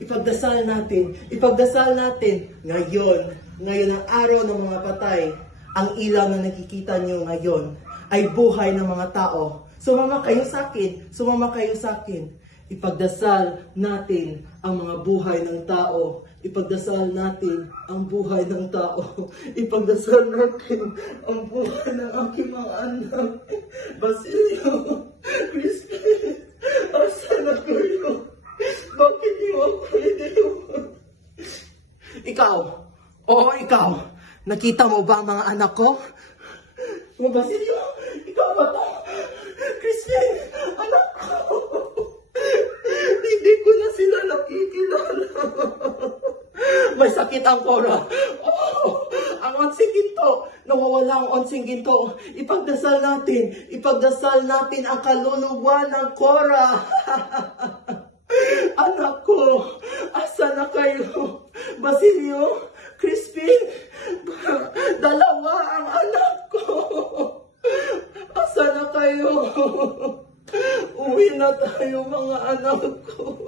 Ipagdasal natin, ngayon ang araw ng mga patay, ang ilaw na nakikita nyo ngayon ay buhay ng mga tao. Sumama kayo sa akin. Ipagdasal natin ang mga buhay ng tao. Ipagdasal natin ang buhay ng tao. Ipagdasal natin ang buhay ng aking mga anak. Basilio, Crispin, asan na kayo? Bakit niyo ako iniwan? Ikaw, nakita mo ba ang mga anak ko? Basilio, ikaw ba to? Crispin, anak ko. Hindi ko na sila nakikilala. May sakit ang Cora. Ang onsing ginto. Nawawala ang onsing ginto. Ipagdasal natin ang kaluluwa ng Cora. Anak ko, asa na kayo? Basilio, Crispin, dalawa ang anak ko. Asa na kayo? Uwi na tayo mga anak ko.